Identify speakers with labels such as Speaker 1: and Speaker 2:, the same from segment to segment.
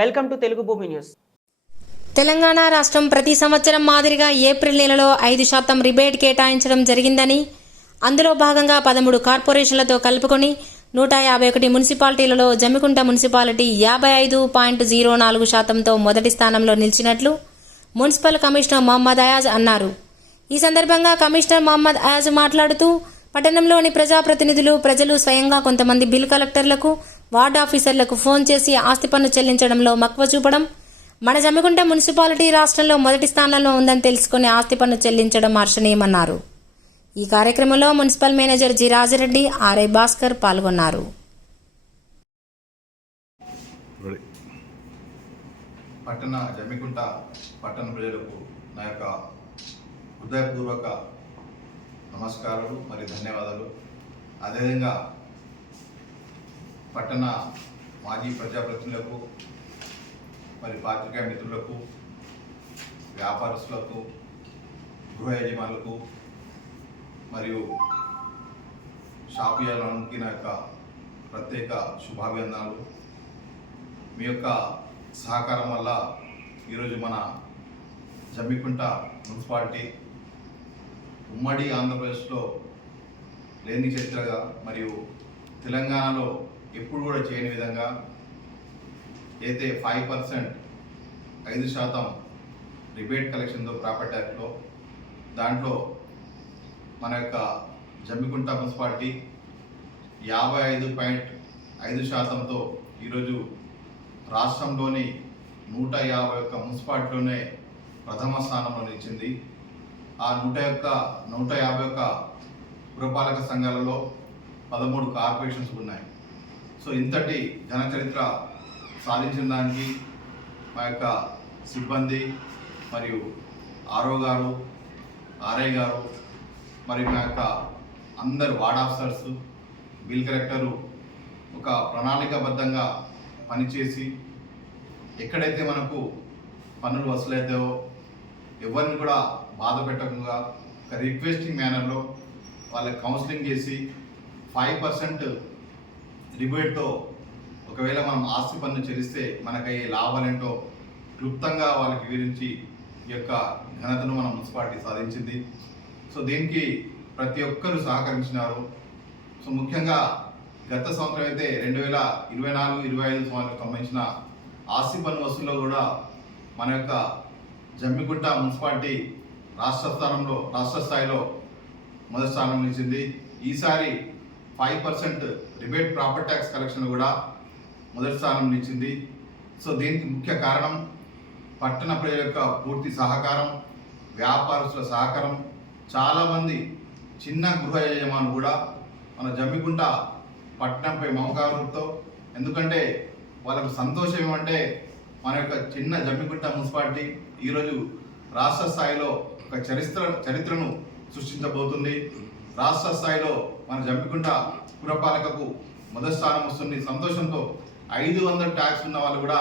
Speaker 1: Welcome to Telugu భూమి news.
Speaker 2: Telangana రాష్ట్రం ప్రతి సంవత్సరం మాదిరిగా ఏప్రిల్ నెలలో ఐదు శాతం రిబేట్ కేటాయించడం జరిగిందని అందులో భాగంగా పదమూడు కార్పొరేషన్లతో కలుపుకొని నూట యాభై ఒకటి మున్సిపాలిటీలలో జమ్మికుంట మున్సిపాలిటీ యాభై ఐదు పాయింట్ జీరో నాలుగు శాతంతో మొదటి స్థానంలో నిలిచినట్లు మున్సిపల్ కమిషనర్ మహమ్మద్ అయాజ్ అన్నారు. ఈ సందర్భంగా కమిషనర్ మహమ్మద్ అయాజ్ మాట్లాడుతూ పట్టణంలోని ప్రజాప్రతినిధులు ప్రజలు స్వయంగా కొంతమంది బిల్ కలెక్టర్లకు వార్డ్ ఆఫీసర్లకు ఫోన్ చేసి ఆస్తి పన్ను చెల్లించడంలో మక్కువ చూపడం మన జమ్మికుంట మున్సిపాలిటీ రాష్ట్రంలో మొదటి స్థానంలో ఉందని తెలుసుకుని ఆస్తి పన్ను చెల్లించడం హర్షణీయమన్నారు. ఈ కార్యక్రమంలో municipal manager G Rajareddy RI Bhaskar పాల్గొన్నారు.
Speaker 3: పట్టణ జమ్మికుంట పట్టణ ప్రజలకు నా యొక్క హృదయపూర్వక నమస్కారాలు మరియు ధన్యవాదాలు. అదేవిధంగా పట్టణ మాజీ ప్రజాప్రతినిధులకు మరి పాత్రికా మిత్రులకు వ్యాపారస్తులకు గృహ యజమానులకు మరియు షాపియాలకి నా యొక్క ప్రత్యేక శుభాభినందనలు. మీ యొక్క సహకారం వల్ల ఈరోజు మన జమ్మికుంట మున్సిపాలిటీ ఉమ్మడి ఆంధ్రప్రదేశ్లో లేని చరిత్రగా మరియు తెలంగాణలో ఎప్పుడు కూడా చేయని విధంగా అయితే ఫైవ్ పర్సెంట్ ఐదు శాతం రిబేట్ కలెక్షన్తో ప్రాపర్టీ యాక్ట్లో దాంట్లో మన యొక్క జమ్మికుంట మున్సిపాలిటీ యాభై ఐదు పాయింట్ ఐదు శాతంతో ఈరోజు రాష్ట్రంలోని నూట యాభై ఒక్క మున్సిపాలిటీలోనే ప్రథమ స్థానంలో నిలిచింది. ఆ నూట యొక్క నూట యాభై ఒక్క పురపాలక సంఘాలలో పదమూడు కార్పొరేషన్స్ ఉన్నాయి. సో ఇంతటి ఘన చరిత్ర సాధించిన దానికి మా యొక్క సిబ్బంది మరియు ఆరో గారు ఆర్ఐ గారు మరి మా యొక్క అందరు వార్డ్ ఆఫీసర్స్ బిల్ కలెక్టరు ఒక ప్రణాళికాబద్ధంగా పనిచేసి ఎక్కడైతే మనకు పన్నులు వసూలవుతాయో ఎవరిని కూడా బాధ పెట్టకుండా ఒక రిక్వెస్టింగ్ మేనర్లో వాళ్ళకి కౌన్సిలింగ్ చేసి ఫైవ్ పర్సెంట్ రిబేట్తో ఒకవేళ మనం ఆస్తి పన్ను చెల్లిస్తే మనకయ్యే లాభాలేంటో క్లుప్తంగా వాళ్ళకి వివరించి ఈ యొక్క ఘనతను మన మున్సిపాలిటీ సాధించింది. సో దీనికి ప్రతి ఒక్కరూ సహకరించినారు. సో ముఖ్యంగా గత సంవత్సరం అయితే రెండు వేల ఇరవై నాలుగు ఇరవై ఐదు సంవత్సరాలకు సంబంధించిన ఆస్తి పన్ను వసూల్లో కూడా మన యొక్క జమ్మిగుట్ట మున్సిపాలిటీ రాష్ట్ర స్థానంలో రాష్ట్ర స్థాయిలో మొదటి స్థానం నిలిచింది. ఈసారి five percent rebate property tax collection కూడా మొదటి స్థానం నిలిచింది. సో దీనికి ముఖ్య కారణం పట్టణ ప్రజల యొక్క పూర్తి సహకారం వ్యాపారస్తుల సహకారం. చాలామంది చిన్న గృహ యజమానులు కూడా మన జమ్మికుంట పట్టణంపై మమకారంతో ఎందుకంటే వాళ్ళకు సంతోషం ఏమంటే మన యొక్క చిన్న జమ్మికుంట మున్సిపాలిటీ ఈరోజు రాష్ట్ర స్థాయిలో ఒక చరిత్ర చరిత్రను సృష్టించబోతుంది. రాష్ట్ర స్థాయిలో మన జమ్మికుంట పురపాలకకు మొదటి స్థానం వస్తుంది. సంతోషంతో ఐదు వందల ట్యాక్స్ ఉన్న వాళ్ళు కూడా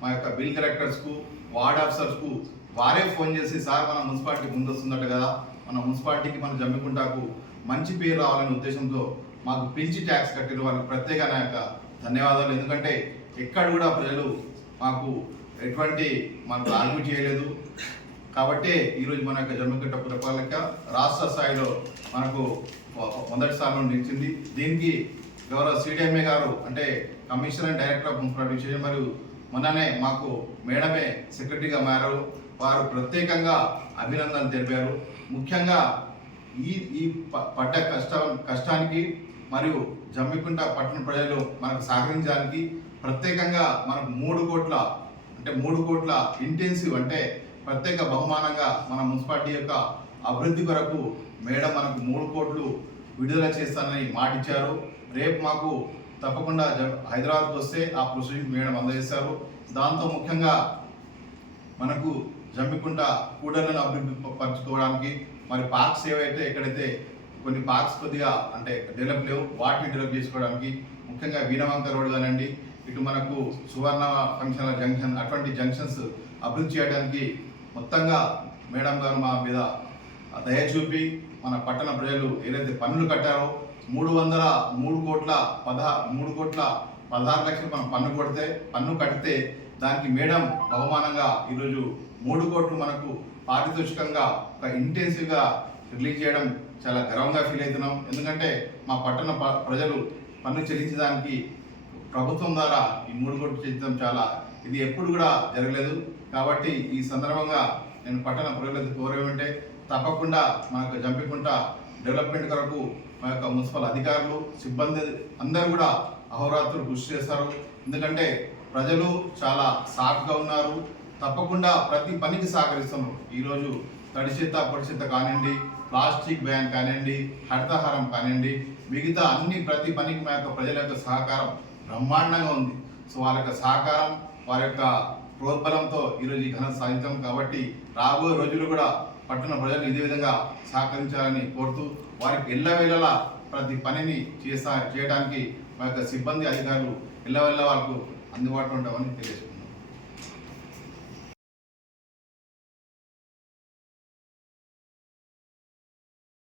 Speaker 3: మా యొక్క బిల్ కలెక్టర్స్కు వార్డ్ ఆఫీసర్స్కు వారే ఫోన్ చేసి సార్ మన మున్సిపాలిటీ ముందు వస్తుందట కదా మన మున్సిపాలిటీకి మన జమ్మికుంటాకు మంచి పేరు రావాలనే ఉద్దేశంతో మాకు పిలిచి ట్యాక్స్ కట్టిన వాళ్ళకి ప్రత్యేక నా యొక్క ధన్యవాదాలు. ఎందుకంటే ఎక్కడ కూడా ప్రజలు మాకు ఎటువంటి మనకు ఆర్గ్యూ చేయలేదు. కాబట్టి ఈరోజు మన యొక్క జమ్మికుంట పురపాలక రాష్ట్ర స్థాయిలో మనకు మొదటి స్థానంలో నిలిచింది. దీనికి గౌరవ సిడిఎంఏ గారు అంటే కమిషనర్ డైరెక్టర్ ఆఫ్ మున్సిపాలిటీ విషయం మరియు మొన్ననే మాకు మేడమే సెక్రటరీగా మారారు. వారు ప్రత్యేకంగా అభినందనలు తెలిపారు. ముఖ్యంగా ఈ ఈ ప- పడ్డ కష్టం కష్టానికి మరియు జమ్మికుంట పట్టణ ప్రజలు మనకు సహకరించడానికి ప్రత్యేకంగా మనకు మూడు కోట్ల అంటే మూడు కోట్ల ఇంటెన్సివ్ అంటే ప్రత్యేక బహుమానంగా మన మున్సిపాలిటీ యొక్క అభివృద్ధి కొరకు మేడం మనకు మూడు కోట్లు విడుదల చేస్తానని మాటిచ్చారు. రేపు మాకు తప్పకుండా జ- హైదరాబాద్కి వస్తే ఆ ప్రొసీడింగ్ మేడం అందజేశారు. దాంతో ముఖ్యంగా మనకు జమ్మికుంట కూడలను అభివృద్ధి పరచుకోవడానికి మరి పార్క్స్ ఏవైతే ఎక్కడైతే కొన్ని పార్క్స్ కొద్దిగా అంటే డెవలప్ లేవు వాటిని డెవలప్ చేసుకోవడానికి ముఖ్యంగా వీణవంక రోడ్ కానివ్వండి ఇటు మనకు సువర్ణ ఫంక్షన్ జంక్షన్ అటువంటి జంక్షన్స్ అభివృద్ధి చేయడానికి మొత్తంగా మేడం గారు మా మీద దయ చూపి మన పట్టణ ప్రజలు ఏదైతే పన్నులు కట్టారో మూడు వందల మూడు కోట్ల పదహా మూడు కోట్ల పదహారు లక్షలు మనం పన్ను కొడితే పన్ను కడితే దానికి మేడం బహుమానంగా ఈరోజు మూడు కోట్లు మనకు పారితోషికంగా ఒక ఇంటెన్సివ్గా రిలీజ్ చేయడం చాలా గర్వంగా ఫీల్ అవుతున్నాం. ఎందుకంటే మా పట్టణ ప- ప్రజలు పన్ను చెల్లించడానికి ప్రభుత్వం ద్వారా ఈ మూడు కోట్లు చెల్లించడం చాలా ఇది ఎప్పుడు కూడా జరగలేదు. కాబట్టి ఈ సందర్భంగా నేను పట్టణ ప్రజలకు కోరేమంటే తప్పకుండా మనకు జంపికుంట డెవలప్మెంట్ కొరకు మా యొక్క మున్సిపల్ అధికారులు సిబ్బంది అందరూ కూడా అహోరాత్రులు కృషి చేస్తారు. ఎందుకంటే ప్రజలు చాలా సాఫ్ట్గా ఉన్నారు. తప్పకుండా ప్రతి పనికి సహకరిస్తున్నారు ఈరోజు తడి చెత్త పొడి చెత్త కానివ్వండి ప్లాస్టిక్ బ్యాన్ కానివ్వండి హరితహారం కానివ్వండి మిగతా అన్ని ప్రతి పనికి మా యొక్క ప్రజల యొక్క సహకారం బ్రహ్మాండంగా ఉంది. సో వాళ్ళ యొక్క సహకారం వారి యొక్క ప్రోద్బలంతో ఈరోజు ఈ ఘనత సాధించాం కాబట్టి రాబోయే రోజులు కూడా పట్టణ ప్రజలు ఇదే విధంగా సహకరించాలని కోరుతూ వారికి ఎల్లవేళలా ప్రతి పనిని చేసా చేయడానికి మా యొక్క సిబ్బంది అధికారులు ఎల్లవేళ వాళ్ళకు అందుబాటులో ఉండవని తెలియజేస్తున్నాం.